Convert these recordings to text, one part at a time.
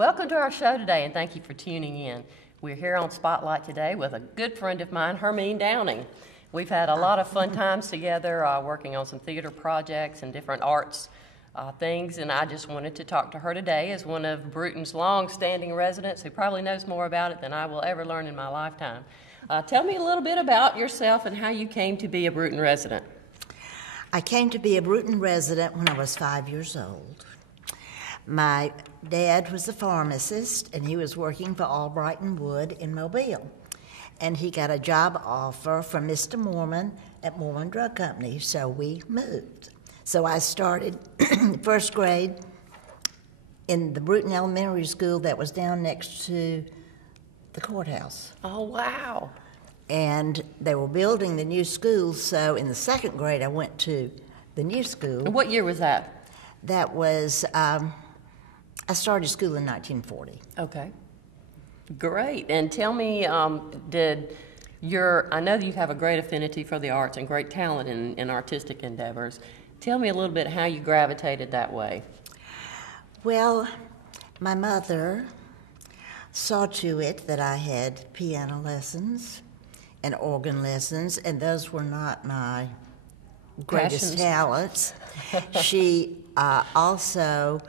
Welcome to our show today, and thank you for tuning in. We're here on Spotlight today with a good friend of mine, Hermine Downing. We've had a lot of fun times together working on some theater projects and different arts things, and I just wanted to talk to her today as one of Brewton's long-standing residents who probably knows more about it than I will ever learn in my lifetime. Tell me a little bit about yourself and how you came to be a Brewton resident. I came to be a Brewton resident when I was 5 years old. My dad was a pharmacist, and he was working for Albright and Wood in Mobile. And he got a job offer from Mr. Mormon at Mormon Drug Company, so we moved. So I started first grade in the Brewton Elementary School that was down next to the courthouse. Oh, wow. And they were building the new school, so in the second grade I went to the new school. What year was that? That was, I started school in 1940. Okay. Great. And tell me, I know that you have a great affinity for the arts and great talent in artistic endeavors. Tell me a little bit how you gravitated that way. Well, my mother saw to it that I had piano lessons and organ lessons, and those were not my greatest talents. She also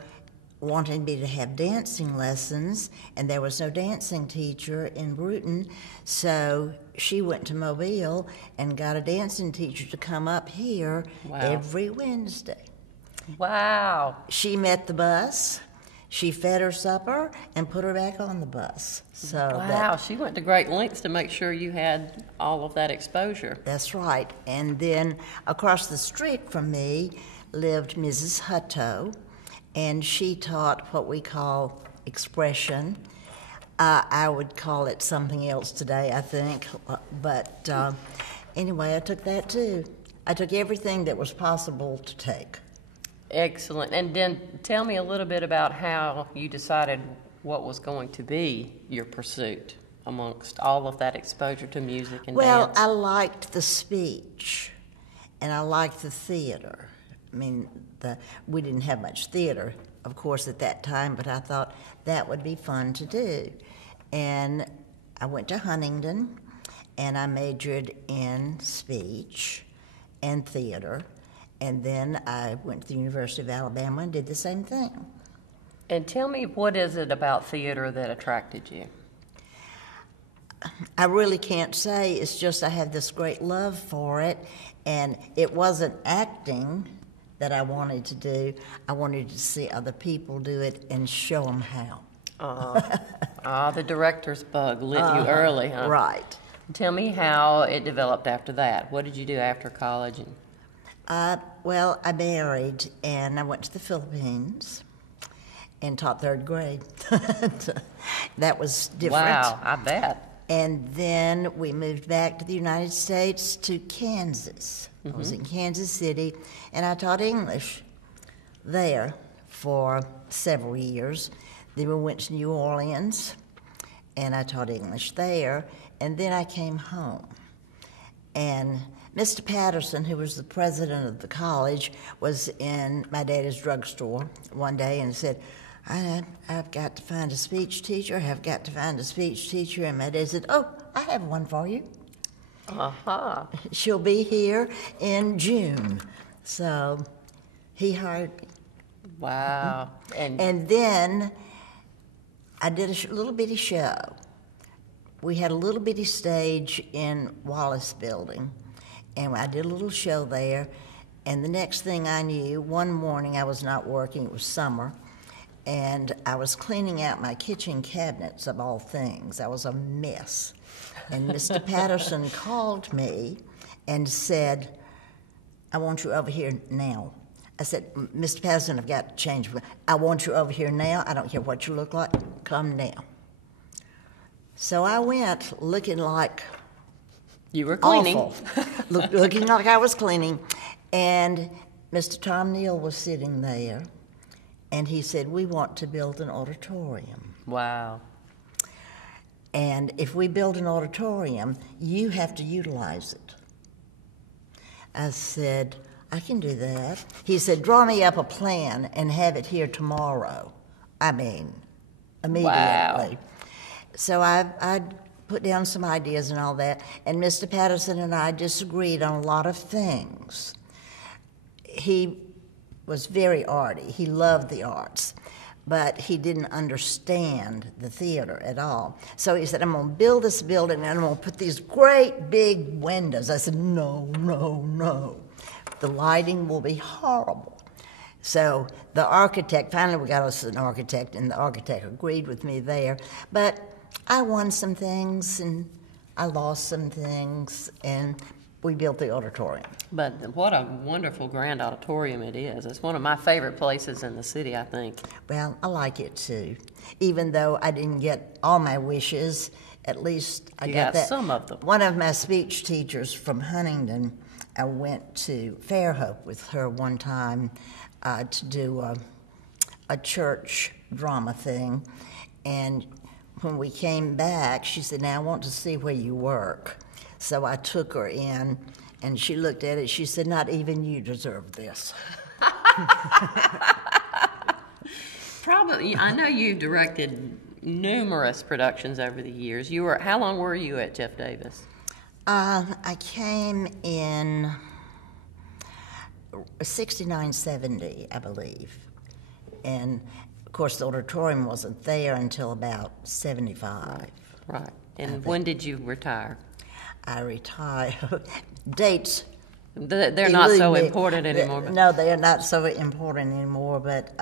wanted me to have dancing lessons, and there was no dancing teacher in Brewton, so she went to Mobile and got a dancing teacher to come up here every Wednesday. Wow. She met the bus, she fed her supper, and put her back on the bus. So she went to great lengths to make sure you had all of that exposure. That's right. And then across the street from me lived Mrs. Hutto, and she taught what we call expression. I would call it something else today, I think, but anyway, I took that too. I took everything that was possible to take. Excellent. And then tell me a little bit about how you decided what was going to be your pursuit amongst all of that exposure to music and dance. Well, I liked the speech, and I liked the theater. I mean, we didn't have much theater, of course, at that time, but I thought that would be fun to do. And I went to Huntington, and I majored in speech and theater, and then I went to the University of Alabama and did the same thing. And tell me, what is it about theater that attracted you? I really can't say. It's just I have this great love for it, and it wasn't acting that I wanted to do. I wanted to see other people do it and show them how. The director's bug lit you early, huh? Right. Tell me how it developed after that. What did you do after college? Well, I married, and I went to the Philippines and taught third grade. That was different. Wow, I bet. And then we moved back to the United States to Kansas. I was in Kansas City, and I taught English there for several years. Then we went to New Orleans, and I taught English there. And then I came home. And Mr. Patterson, who was the president of the college, was in my daddy's drugstore one day and said, I've got to find a speech teacher, And my dad said, oh, I have one for you. She'll be here in June. So he hired me. Wow. And then I did a little bitty show. We had a little bitty stage in Wallace Building, and I did a little show there. And the next thing I knew, one morning I was not working, it was summer, and I was cleaning out my kitchen cabinets, of all things. I was a mess. And Mr. Patterson called me and said, I want you over here now. I said, Mr. Patterson, I've got to change. I want you over here now. I don't care what you look like. Come now. So I went looking like you were cleaning. Awful. Looking like I was cleaning. And Mr. Tom Neal was sitting there, and he said, we want to build an auditorium. Wow. And if we build an auditorium, you have to utilize it. I said, I can do that. He said, draw me up a plan and have it here tomorrow. I mean, immediately. Wow. So I put down some ideas and all that, and Mr. Patterson and I disagreed on a lot of things. He was very arty. He loved the arts, but he didn't understand the theater at all. So he said, I'm going to build this building, and I'm going to put these great big windows. I said, no, no, no. The lighting will be horrible. So the architect, finally we got us an architect, and the architect agreed with me there. But I won some things, and I lost some things, and we built the auditorium. But what a wonderful grand auditorium it is. It's one of my favorite places in the city, I think. Well, I like it too. Even though I didn't get all my wishes, at least I got that. Some of them. One of my speech teachers from Huntington, I went to Fairhope with her one time to do a church drama thing. And when we came back, she said, now I want to see where you work. So I took her in, and she looked at it. She said, not even you deserve this. Probably. I know you've directed numerous productions over the years. How long were you at Jeff Davis? I came in 69, 70, I believe. And, of course, the auditorium wasn't there until about 75. Right. And when did you retire? I retired. Dates. They're not so important anymore. No, they are not so important anymore, but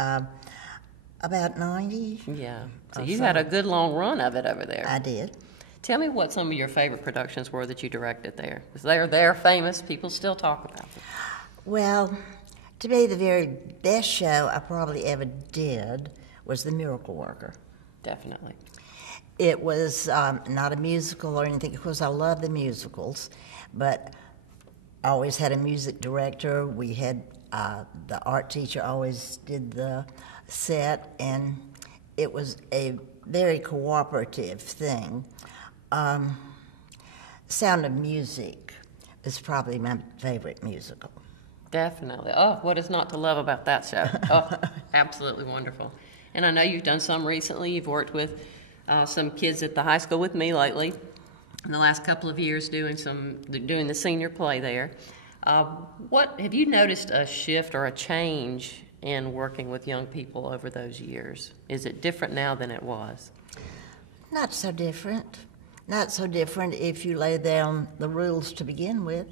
about 90. Yeah. So you had a good long run of it over there. I did. Tell me what some of your favorite productions were that you directed there. Because they're famous. People still talk about them. Well, to me, the very best show I probably ever did was The Miracle Worker. Definitely. It was not a musical or anything. Of course, I love the musicals, but I always had a music director. We had the art teacher always did the set, and it was a very cooperative thing. Sound of Music is probably my favorite musical. Definitely. Oh, what is not to love about that show? Oh, absolutely wonderful. And I know you've done some recently. You've worked with some kids at the high school with me lately in the last couple of years doing the senior play there. What have you noticed a shift or a change in working with young people over those years? Is it different now than it was? Not so different. Not so different if you lay down the rules to begin with.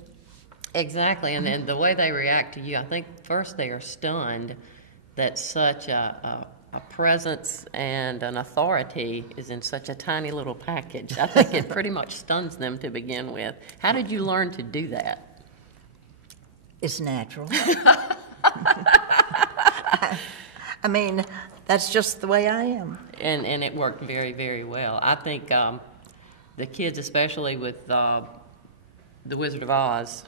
Exactly, and then the way they react to you, I think first they are stunned that such a presence and an authority is in such a tiny little package. I think it pretty much stuns them to begin with. How did you learn to do that? It's natural. I mean, that's just the way I am. And it worked very, very well. I think the kids, especially with The Wizard of Oz,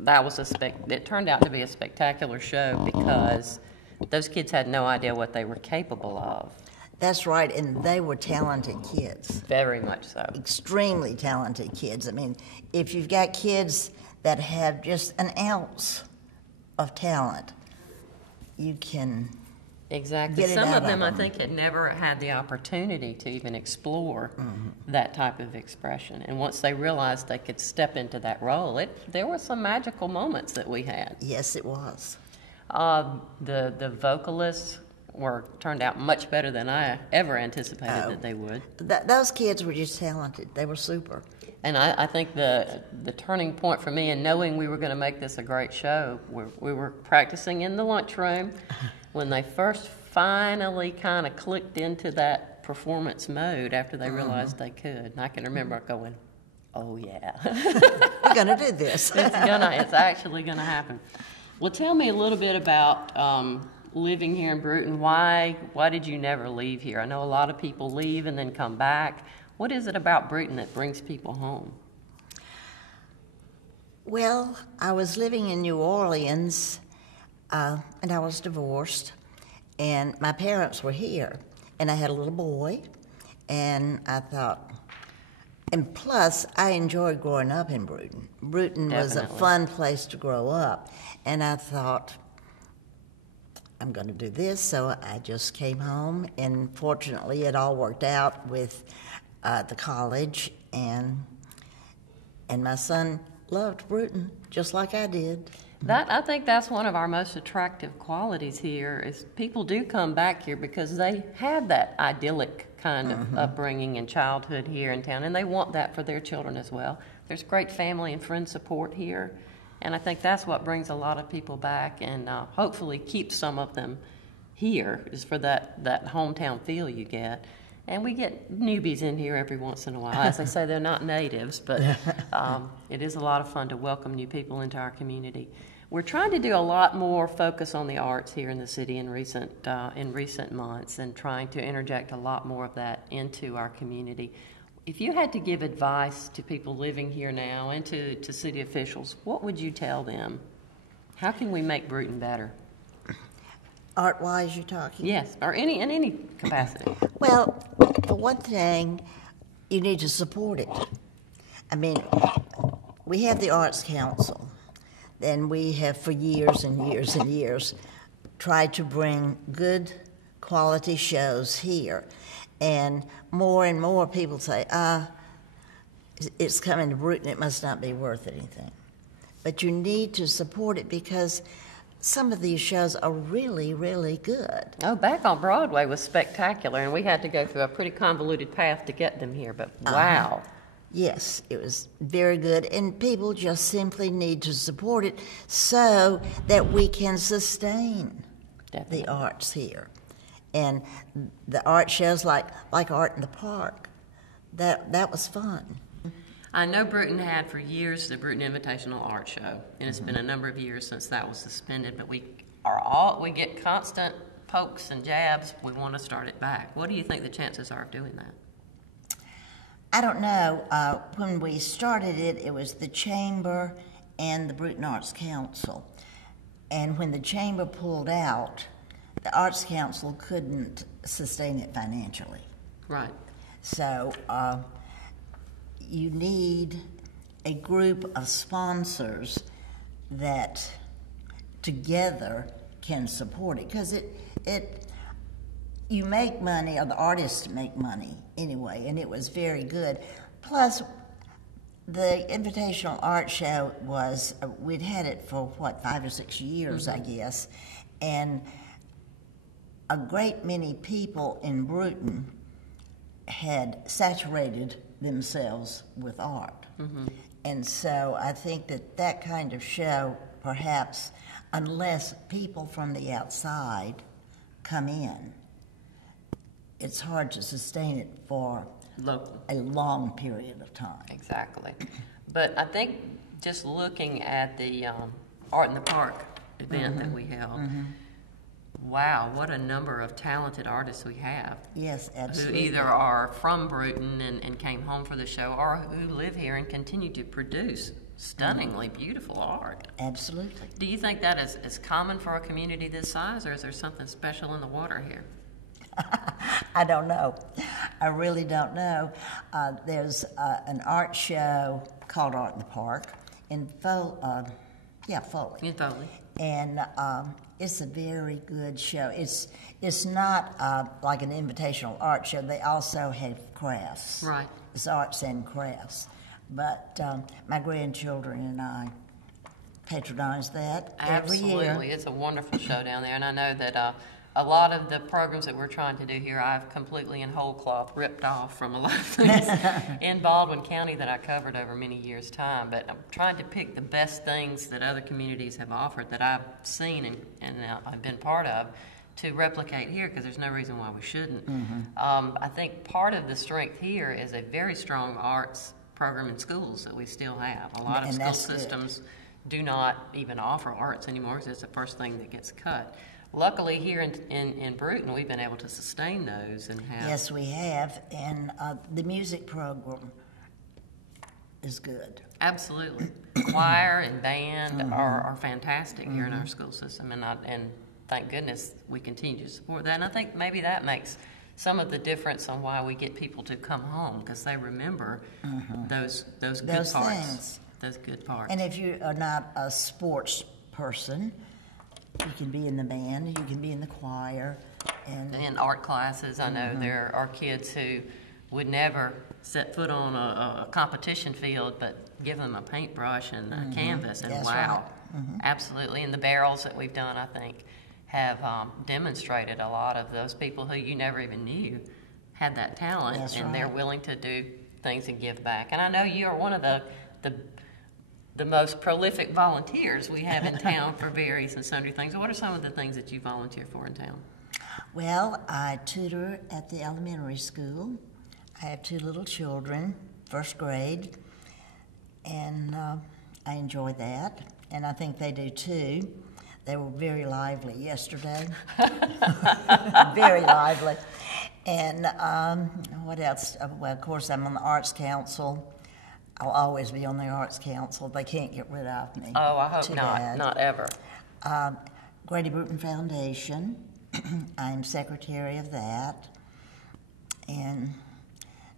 it turned out to be a spectacular show because those kids had no idea what they were capable of. That's right, and they were talented kids. Very much so. Extremely talented kids. I mean, if you've got kids that have just an ounce of talent, you can exactly. get it Some out of them, them. I think, had never had the opportunity to even explore that type of expression. And once they realized they could step into that role, there were some magical moments that we had. Yes, it was. The vocalists turned out much better than I ever anticipated that they would. Those kids were just talented. They were super. And I think the turning point for me in knowing we were going to make this a great show, we were practicing in the lunchroom when they first finally kind of clicked into that performance mode after they realized they could. And I can remember going, oh yeah. We're going to do this. It's actually going to happen. Well, tell me a little bit about living here in Brewton. Why did you never leave here? I know a lot of people leave and then come back. What is it about Brewton that brings people home? Well, I was living in New Orleans, and I was divorced, and my parents were here, and I had a little boy, and I thought, and plus, I enjoyed growing up in Brewton. Brewton was a fun place to grow up, and I thought, I'm going to do this. So I just came home, and fortunately it all worked out with the college, and my son loved Brewton just like I did. I think that's one of our most attractive qualities here is people do come back here because they had that idyllic kind of upbringing and childhood here in town, and they want that for their children as well. There's great family and friend support here, and I think that's what brings a lot of people back and hopefully keeps some of them here, is for that hometown feel you get. And we get newbies in here every once in a while. As I say, they're not natives, but it is a lot of fun to welcome new people into our community. We're trying to do a lot more focus on the arts here in the city in recent months, and trying to interject a lot more of that into our community. If you had to give advice to people living here now and to city officials, what would you tell them? How can we make Brewton better? Art-wise, you're talking? Yes, or in any capacity. Well, for one thing, you need to support it. I mean, we have the Arts Council, and we have for years and years and years tried to bring good quality shows here. And more people say, it's coming to Brewton, it must not be worth anything. But you need to support it because some of these shows are really, really good. Oh, Back on Broadway was spectacular, and we had to go through a pretty convoluted path to get them here, but wow. Yes, it was very good, and people just simply need to support it so that we can sustain the arts here. And the art shows like Art in the Park, that was fun. I know Brewton had for years the Brewton Invitational Art Show, and it's been a number of years since that was suspended, but we get constant pokes and jabs. We want to start it back. What do you think the chances are of doing that? I don't know. When we started it, it was the Chamber and the Brewton Arts Council. And when the Chamber pulled out, the Arts Council couldn't sustain it financially. Right. So you need a group of sponsors that together can support it, because you make money, or the artists make money anyway, and it was very good. Plus, the Invitational Art Show we'd had it for 5 or 6 years, I guess, and a great many people in Brewton had saturated themselves with art. And so I think that kind of show, perhaps, unless people from the outside come in, it's hard to sustain it for a long period of time. Exactly. But I think just looking at the Art in the Park event that we held, wow, what a number of talented artists we have. Yes, absolutely. Who either are from Brewton and came home for the show, or who live here and continue to produce stunningly beautiful art. Absolutely. Do you think that is common for a community this size, or is there something special in the water here? I don't know. I really don't know. There's an art show called Art in the Park in Foley. In Foley. And it's a very good show. It's not like an invitational art show. They also have crafts. Right. It's arts and crafts. But my grandchildren and I patronize that every year. Absolutely. It's a wonderful show down there. And I know that a lot of the programs that we're trying to do here, I've completely in whole cloth ripped off from a lot of things in Baldwin County that I covered over many years' time. But I'm trying to pick the best things that other communities have offered that I've seen and I've been part of to replicate here, because there's no reason why we shouldn't. I think part of the strength here is a very strong arts program in schools that we still have. A lot of school systems do not even offer arts anymore, because it's the first thing that gets cut. Luckily, here in Brewton, we've been able to sustain those and have. Yes, we have, and the music program is good. Absolutely, choir and band are fantastic here in our school system, and thank goodness we continue to support that. And I think maybe that makes some of the difference on why we get people to come home, because they remember those good parts. Things. Those good parts. And if you are not a sports person, You can be in the band, you can be in the choir. And in art classes, I know there are kids who would never set foot on a competition field, but give them a paintbrush and a canvas, and That's wow, right. absolutely. And the barrels that we've done, I think, have demonstrated a lot of those people who you never even knew had that talent, That's and right. they're willing to do things and give back. And I know you are one of the most prolific volunteers we have in town for various and sundry things. What are some of the things that you volunteer for in town? Well, I tutor at the elementary school. I have 2 little children, first grade, and I enjoy that, and I think they do too. They were very lively yesterday, very lively. And what else? Well, of course, I'm on the Arts Council. I'll always be on the Arts Council. They can't get rid of me. Oh, I hope Too not. bad. Not ever. Grady Brewton Foundation. I'm secretary of that. And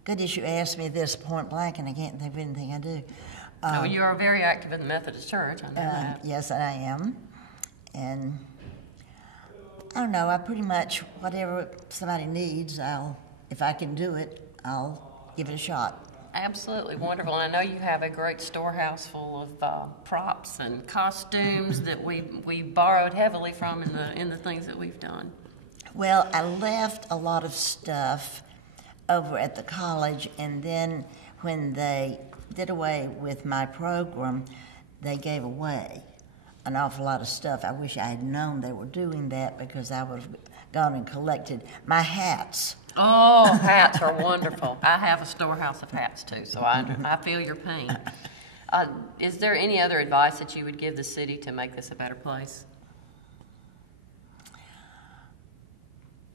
goodness, you asked me this point blank, and I can't think of anything I do. Oh, you are very active in the Methodist Church. I know that. Yes, I am. And I don't know, I pretty much, whatever somebody needs, if I can do it, I'll give it a shot. Absolutely wonderful. And I know you have a great storehouse full of props and costumes that we borrowed heavily from in the things that we've done. Well, I left a lot of stuff over at the college, and then when they did away with my program, they gave away an awful lot of stuff. I wish I had known they were doing that, because I would have gone and collected my hats. Oh, hats are wonderful. I have a storehouse of hats too, so I feel your pain. Is there any other advice that you would give the city to make this a better place?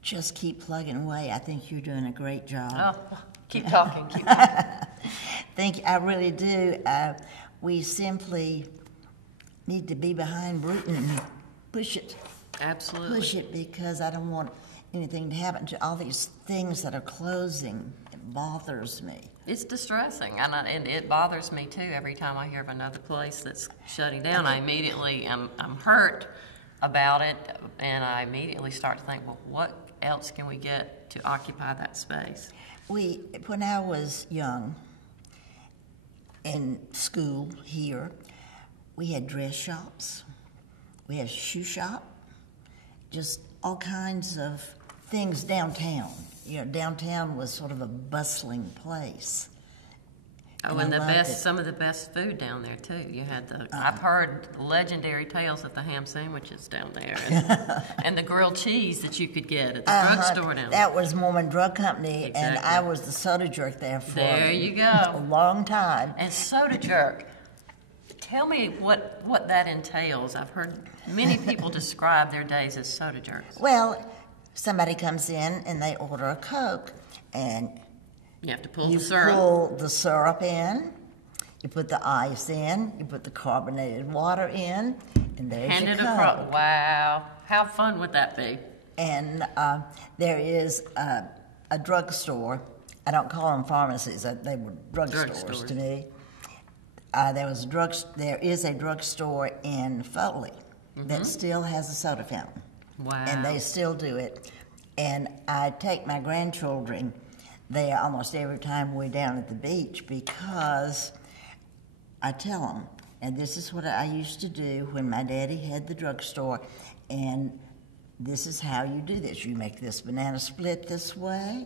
Just keep plugging away. I think you're doing a great job. Oh, keep talking, keep talking. I really do. We simply need to be behind Brewton and push it. Absolutely. Push it, because I don't want anything to happen to all these things that are closing. It bothers me. It's distressing, and it bothers me too. Every time I hear of another place that's shutting down, I immediately I'm hurt about it, and I immediately start to think, well, what else can we get to occupy that space? When I was young, in school here, we had dress shops, we had a shoe shop, just all kinds of things downtown. You know, downtown was sort of a bustling place. Oh, and some of the best food down there too. You had I've heard legendary tales of the ham sandwiches down there, and the grilled cheese that you could get at the drugstore down there. That was Mormon Drug Company, Exactly. and I was the soda jerk there for you go. a long time. And soda jerk. Tell me what that entails. I've heard many people describe their days as soda jerks. Well, somebody comes in and they order a Coke, and You have to pull you the syrup. pull the syrup in, you put the ice in, you put the carbonated water in, and there's Hand your it Coke. across. Wow. How fun would that be? And there is a drugstore. I don't call them pharmacies. They were drugstores to me. There is a drugstore in Foley that still has a soda fountain. Wow. And they still do it. And I take my grandchildren there almost every time we're down at the beach, because I tell them, and this is what I used to do when my daddy had the drugstore, and this is how you do this. You make this banana split this way,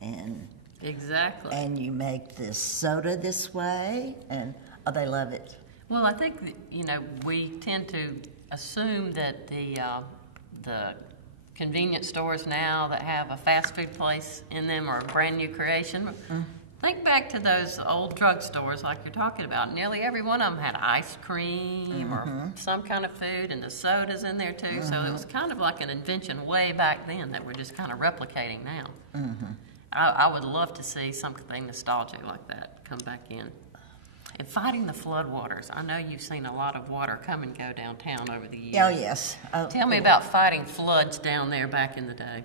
and Exactly. and you make this soda this way, and they love it. Well, I think that, we tend to assume that the convenience stores now that have a fast food place in them are a brand new creation. Think back to those old drugstores like you're talking about. Nearly every one of them had ice cream or some kind of food, and the sodas in there too. So it was kind of like an invention way back then that we're just kind of replicating now. I would love to see something nostalgic like that come back in. And fighting the floodwaters. I know you've seen a lot of water come and go downtown over the years. Oh, yes. Tell me about fighting floods down there back in the day.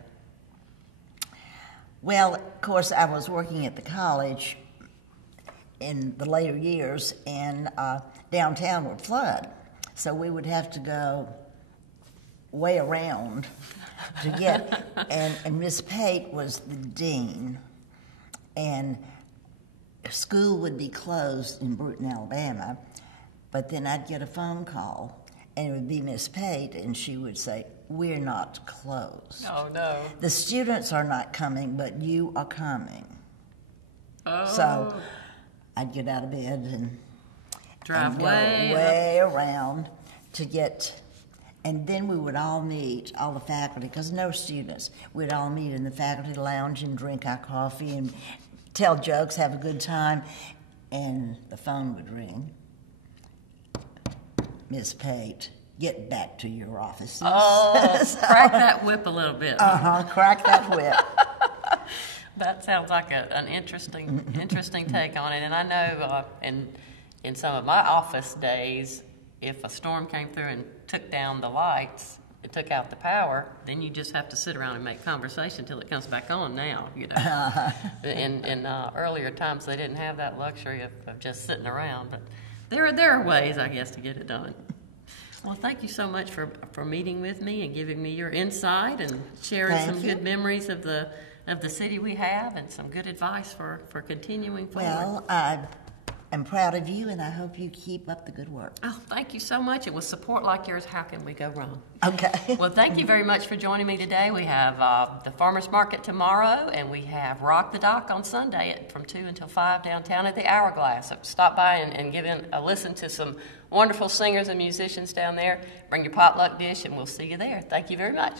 Well, of course, I was working at the college in the later years, and downtown would flood. So we would have to go way around to get, and Miss Pate was the dean, and school would be closed in Brewton, Alabama, but then I'd get a phone call, and it would be Miss Pate, and she would say, "We're not closed. Oh, no. The students are not coming, but you are coming." Oh. So I'd get out of bed and Drive go way around to get, and then we would all meet, all the faculty, because no students. We'd all meet in the faculty lounge and drink our coffee and tell jokes, have a good time, and the phone would ring. "Miss Pate, get back to your offices." Oh, so, crack that whip a little bit. Crack that whip. That sounds like an interesting take on it. And I know in some of my office days, if a storm came through and took down the lights, it took out the power, then you just have to sit around and make conversation until it comes back on now, you know. In earlier times, they didn't have that luxury of just sitting around. But there are ways, I guess, to get it done. Well, thank you so much for meeting with me and giving me your insight and sharing good memories of the city we have and some good advice for continuing forward. Well, I'm proud of you, and I hope you keep up the good work. Oh, thank you so much. And with support like yours, how can we go wrong? Okay. Well, thank you very much for joining me today. We have the Farmers Market tomorrow, and we have Rock the Dock on Sunday from 2 until 5 downtown at the Hourglass. So stop by and give in a listen to some wonderful singers and musicians down there. Bring your potluck dish, and we'll see you there. Thank you very much.